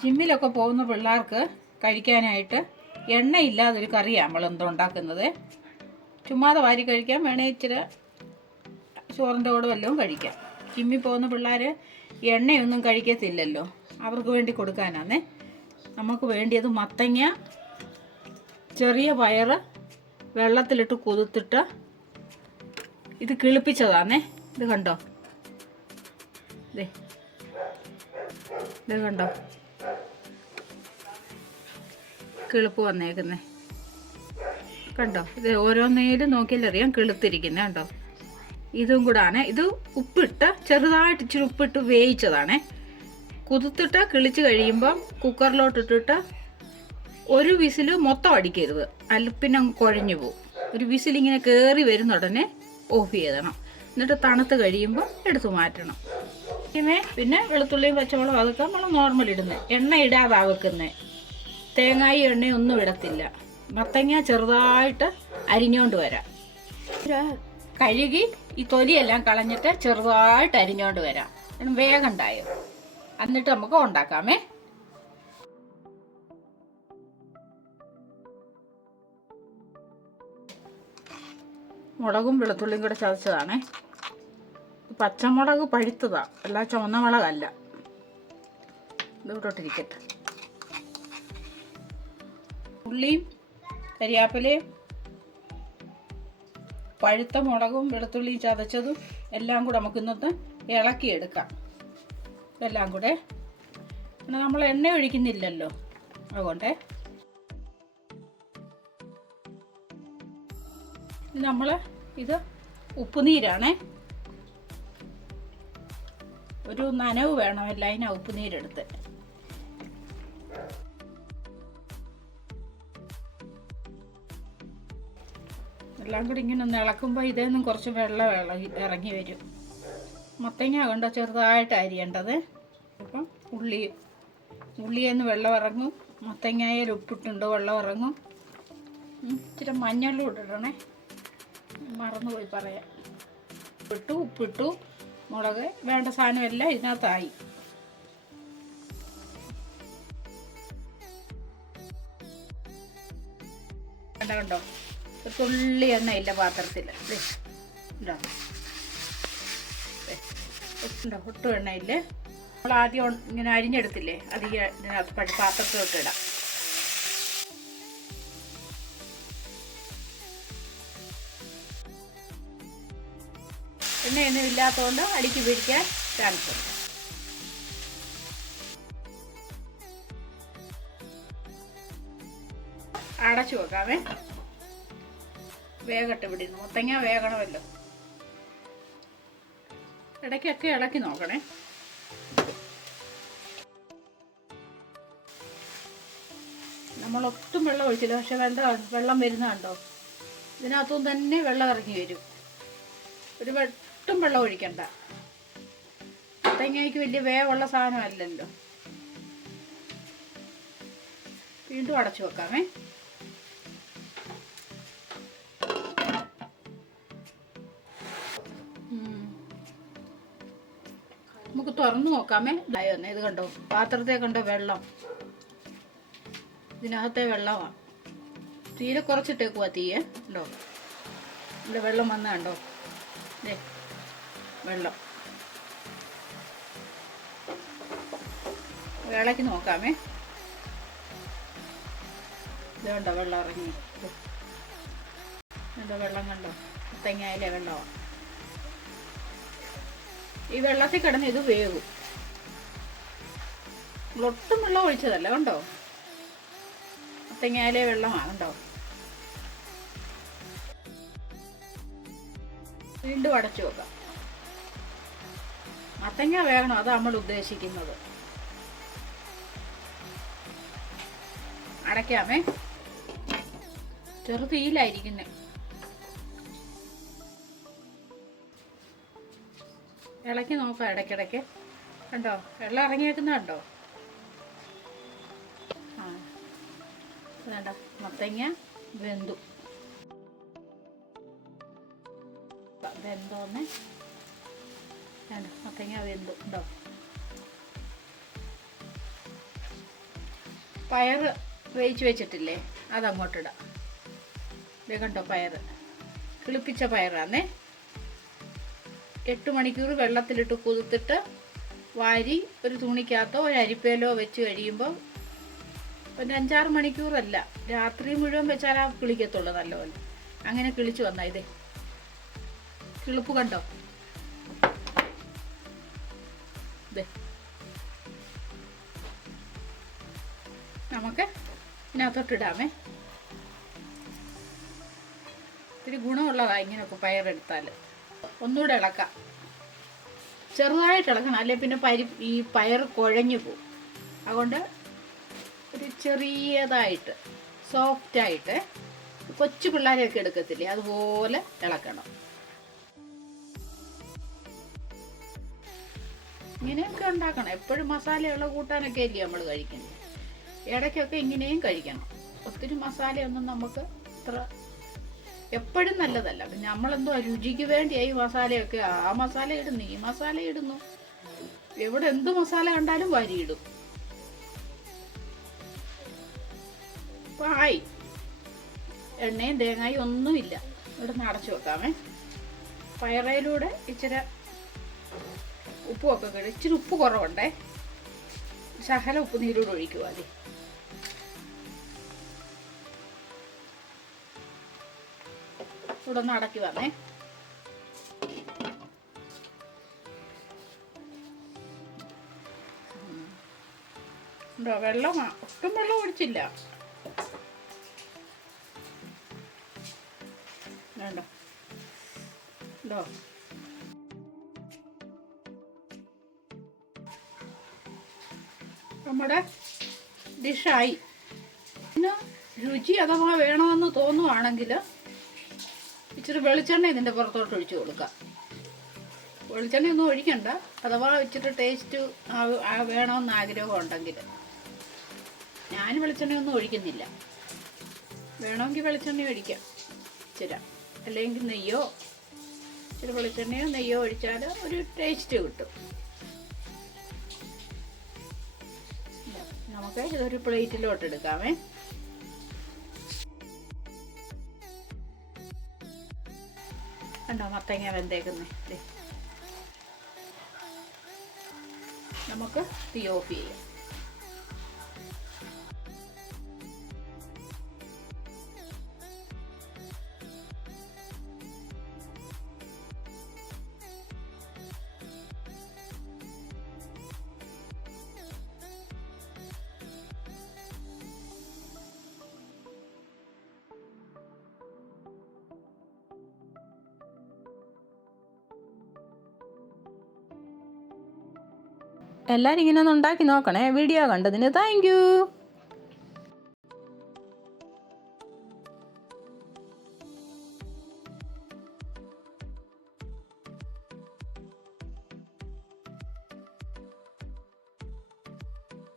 ജിമ്മിലൊക്കെ പോകുന്ന പിള്ളേർക്ക് കഴിക്കാനായിട്ട് എണ്ണയില്ലാതൊരു കറിയാണ് നമ്മൾ എന്തോ ഉണ്ടാക്കുന്നത്. ചുമ്മാതെ വാരി കഴിക്കാം, വേണേ ഇച്ചിരി ചോറിൻ്റെ കൂടെ വല്ലതും കഴിക്കാം. ജിമ്മിൽ പോകുന്ന പിള്ളേർ എണ്ണയൊന്നും കഴിക്കത്തില്ലല്ലോ, അവർക്ക് വേണ്ടി കൊടുക്കാനാണേ. നമുക്ക് വേണ്ടിയത് മത്തങ്ങ, ചെറിയ പയറ് വെള്ളത്തിലിട്ട് കുതിർത്തിട്ട് ഇത് കിളിപ്പിച്ചതാണേ. ഇത് കണ്ടോ, ഇത് കണ്ടോ കിളിപ്പ് വന്നേക്കുന്നേ കണ്ടോ. ഇത് ഓരോന്നേലും നോക്കിയാലറിയാം കിളുത്തിരിക്കുന്നത് കണ്ടോ. ഇതും കൂടാണ്. ഇത് ഉപ്പിട്ട് ചെറുതായിട്ട് ഇച്ചിരി ഉപ്പിട്ട് വേവിച്ചതാണേ. കുതിർത്തിട്ട് കിളിച്ച് കഴിയുമ്പം കുക്കറിലോട്ടിട്ടിട്ട് ഒരു വിസിൽ മൊത്തം അടിക്കരുത്, പിന്നെ കുഴഞ്ഞു പോകും. ഒരു വിസിലിങ്ങനെ കയറി വരുന്ന ഉടനെ ഓഫ് ചെയ്യണം. എന്നിട്ട് തണുത്ത് കഴിയുമ്പോൾ എടുത്തു മാറ്റണം. പിന്നെ വെളുത്തുള്ളിയും പച്ചമുളകും അതൊക്കെ നമ്മൾ നോർമൽ ഇടുന്നത്, എണ്ണ ഇടാതെ വെക്കുന്നത്. തേങ്ങായും എണ്ണയൊന്നും ഇടത്തില്ല. മത്തങ്ങ ചെറുതായിട്ട് അരിഞ്ഞുകൊണ്ട് വരാം. കഴുകി ഈ തൊലിയെല്ലാം കളഞ്ഞിട്ട് ചെറുതായിട്ട് അരിഞ്ഞുകൊണ്ട് വരാം. വേഗം ഉണ്ടായോ, എന്നിട്ട് നമുക്ക് ഉണ്ടാക്കാമേ. മുളകും വെളുത്തുള്ളിയും കൂടെ ചതച്ചതാണേ. പച്ചമുളക് പഴുത്തതാ, അല്ല ചുവന്ന മുളകല്ല. ഇതോട്ടിരിക്കട്ടെ. ഉള്ളിയും കരിയാപ്പിലയും പഴുത്ത മുളകും വെളുത്തുള്ളിയും ചതച്ചതും എല്ലാം കൂടെ നമുക്ക് ഇന്നത്തെ ഇളക്കിയെടുക്കാം. ഇതെല്ലാം കൂടെ പിന്നെ നമ്മൾ എണ്ണ ഒഴിക്കുന്നില്ലല്ലോ, അതുകൊണ്ട് നമ്മൾ ഇത് ഉപ്പുനീരാണേ. ഒരു നനവ് വേണമല്ല, അതിനാ ഉപ്പുനീരെടുത്ത്. എല്ലാം കൂടി ഇങ്ങനെ ഒന്ന് ഇളക്കുമ്പോൾ ഇതേന്നും കുറച്ച് വെള്ളം ഇറങ്ങി വരും. മത്തങ്ങ കണ്ടോ ചെറുതായിട്ട് അരിയേണ്ടത്. അപ്പം ഉള്ളിയെന്ന് വെള്ളം ഇറങ്ങും, മത്തങ്ങയിൽ ഉപ്പിട്ടുണ്ട് വെള്ളം ഇറങ്ങും. ഇച്ചിരി മഞ്ഞളും ഇടണേ, മറന്നുപോയി പറയാം. ഉപ്പിട്ടു മുളക് വേണ്ട സാധനമെല്ലാം ഇതിനകത്തായി. കണ്ടോ ഒരു തുള്ളി എണ്ണയില്ല പാത്രത്തിൽ. ഉണ്ടോ ഒട്ടും എണ്ണയില്ല. നമ്മൾ ആദ്യം ഇങ്ങനെ അരിഞ്ഞെടുത്തില്ലേ, അത് ഈ ഇതിനകത്ത് പാത്രത്തിലോട്ട് ഇടാം. എണ്ണയൊന്നും ഇല്ലാത്തതുകൊണ്ട് അടിക്ക് പിടിക്കാൻ ചാൻസ് ഉണ്ട്. അടച്ചു വെക്കാമേ, വേഗട്ട് പിടിക്കുന്നു. മത്തങ്ങ വേഗണമല്ലോ. ഇടയ്ക്കൊക്കെ ഇളക്കി നോക്കണേ. നമ്മൾ ഒട്ടും വെള്ളം ഒഴിച്ചില്ല, പക്ഷെ വെള്ളം വരുന്ന കണ്ടോ. ഇതിനകത്തും തന്നെ വെള്ളം ഇറങ്ങി വരും. ഒരു ഒട്ടും വെള്ളം ഒഴിക്കണ്ട. മത്തങ്ങയ്ക്ക് വലിയ വേവുള്ള സാധനമല്ലല്ലോ. വീണ്ടും അടച്ചു വെക്കാമേ. നമുക്ക് തുറന്നു നോക്കാമേ. ഇത് കണ്ടോ പാത്രത്തെ കണ്ടോ വെള്ളം, ഇതിനകത്തെ വെള്ളമാണ്. തീരെ കുറച്ചിട്ടേക്കുവാ തീയെ ഉണ്ടോ. ഇവിടെ വെള്ളം വന്ന കണ്ടോ, വെള്ളം. ഇളക്കി നോക്കാമേ. ഇത് കണ്ടോ വെള്ളം ഇറങ്ങി. എന്തോ വെള്ളം കണ്ടോ, മത്തങ്ങയിലെ വെള്ളമാണ്. ഈ വെള്ളത്തിൽ കിടന്ന് ഇത് വേവും. ഒട്ടും വെള്ളം ഒഴിച്ചതല്ല കണ്ടോ, മത്തങ്ങയിലെ വെള്ളമാണ് കണ്ടോ. വീണ്ടും അടച്ചു വെക്കാം. മത്തങ്ങ വേകണം, അതാണ് നമ്മൾ ഉദ്ദേശിക്കുന്നത്. അടയ്ക്കാമേ. ചെറുതീയിലായിരിക്കുന്നേ. ഇളക്കി നോക്കാം ഇടയ്ക്കിടയ്ക്ക്. കണ്ടോ വെള്ളം ഇറങ്ങിയേക്കുന്ന കണ്ടോ. വേണ്ട മത്തങ്ങ വെന്തു. വെന്തോന്ന് വേണ്ട മത്തങ്ങ വെന്തു ഉണ്ടോ. പയർ വേവിച്ച് വെച്ചിട്ടില്ലേ അതങ്ങോട്ടിടാം. ഇത് കണ്ടോ, പയർ കിളിപ്പിച്ച പയറാന്നേ. 8 മണിക്കൂർ വെള്ളത്തിലിട്ട് കുതിർത്തിട്ട് വാരി ഒരു തുണിക്കകത്തോ ഒരു അരിപ്പയിലോ വെച്ച് കഴിയുമ്പോൾ ഒരു 5-6 മണിക്കൂറല്ല, രാത്രി മുഴുവൻ വെച്ചാൽ ആ കിളിക്കത്തുള്ളൂ നല്ലപോലെ. അങ്ങനെ കിളിച്ച് വന്നാ ഇതേ കിളിപ്പ് കണ്ടോ. ഇതേ നമുക്ക് ഇതിനകത്തോട്ടിടാമേ. ഇത്തിരി ഗുണമുള്ളതാണ് ഇങ്ങനെയൊക്കെ പയറെടുത്താൽ. ഒന്നുകൂടെ ഇളക്കാം, ചെറുതായിട്ട് ഇളക്കണം, അല്ലെ പിന്നെ ഈ പയർ കുഴഞ്ഞു പോകും. അതുകൊണ്ട് ഒരു ചെറിയതായിട്ട് സോഫ്റ്റായിട്ട് കൊച്ചു പിള്ളേരെയൊക്കെ എടുക്കത്തില്ലേ അതുപോലെ ഇളക്കണം. ഇങ്ങനെയൊക്കെ ഉണ്ടാക്കണം. എപ്പോഴും മസാലയുള്ള കൂട്ടാനൊക്കെ അല്ലേ നമ്മൾ കഴിക്കുന്നത്. ഇടയ്ക്കൊക്കെ ഇങ്ങനെയും കഴിക്കണം. ഒത്തിരി മസാലയൊന്നും നമുക്ക് അത്ര എപ്പോഴും നല്ലതല്ല. പിന്നെ നമ്മളെന്തോ രുചിക്ക് വേണ്ടിയായി മസാലയൊക്കെ, ആ മസാല ഇടുന്നു ഈ മസാല ഇടുന്നു, എവിടെ എന്ത് മസാല കണ്ടാലും വാരിയിടും. അപ്പോൾ ആയി, എണ്ണയും തേങ്ങയും ഒന്നുമില്ല. ഇവിടെ നിന്ന് അടച്ചു വെക്കാമേ. പയറയിലൂടെ ഇച്ചിരി ഉപ്പുമൊക്കെ കഴിയും. ഇച്ചിരി ഉപ്പ് കുറവുണ്ടേ, ശകല ഉപ്പ് നീരോട് ഒഴിക്കുക. അതെ, ഇവിടെ ഒന്ന് അടക്കി വന്നേ. ഉണ്ടോ, വെള്ളം ഒട്ടും വെള്ളം ഒഴിച്ചില്ല. വേണ്ട ഉണ്ടോ, നമ്മുടെ ഡിഷായി. പിന്നെ രുചി അഥവാ വേണമെന്ന് തോന്നുവാണെങ്കിൽ ഇച്ചിരി വെളിച്ചെണ്ണ ഇതിൻ്റെ പുറത്തോട്ട് ഒഴിച്ചു കൊടുക്കാം. വെളിച്ചെണ്ണയൊന്നും ഒഴിക്കണ്ട, അഥവാ ഇച്ചിരി ടേസ്റ്റ് വേണമെന്ന് ആഗ്രഹം ഉണ്ടെങ്കിൽ. ഞാൻ വെളിച്ചെണ്ണയൊന്നും ഒഴിക്കുന്നില്ല. വേണമെങ്കിൽ വെളിച്ചെണ്ണ ഒഴിക്കാം ഇച്ചിരി, അല്ലെങ്കിൽ നെയ്യോ, ഇച്ചിരി വെളിച്ചെണ്ണയോ നെയ്യോ ഒഴിച്ചാൽ ഒരു ടേസ്റ്റ് കിട്ടും. നമുക്ക് ഇതൊരു പ്ലേറ്റിലോട്ട് എടുക്കാമേ. കണ്ടോ മത്തങ്ങ വെന്തേക്കുന്നേ. നമുക്ക് തീ ഓഫ് ചെയ്യാം. എല്ലാവരും ഇങ്ങനെ ഒന്ന് ഉണ്ടാക്കി നോക്കണേ. വീഡിയോ കണ്ടതിന് താങ്ക് യു.